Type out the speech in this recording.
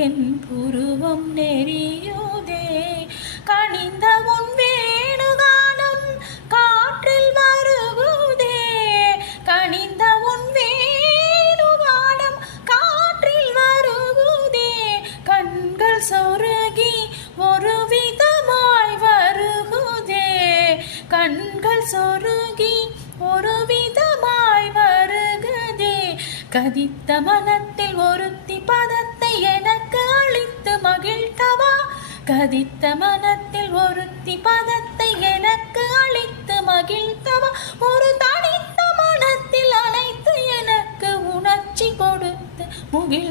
என் புருவம் நெறியுதே. கனிந்த உன் வேணுகானம் காற்றில் வருகுதே. கனிந்த உன் வேணுகானம் காற்றில் வருகுதே. கண்கள் சொருகி ஒரு விதமாய் வருகுதே. கண்கள் சொருகி ஒரு விதமாய் வருகுதே. கதித்த மனத்தில் ஒருத்தி பதத்தை எனக்கு அளித்து மகிழ்த்தவா. கதித்த மனத்தில் ஒருத்தி பதத்தை எனக்கு அளித்து மகிழ்த்தவா. ஒரு தனித்த மனத்தில் அனைத்து எனக்கு உணர்ச்சி கொடுத்து முகிழ்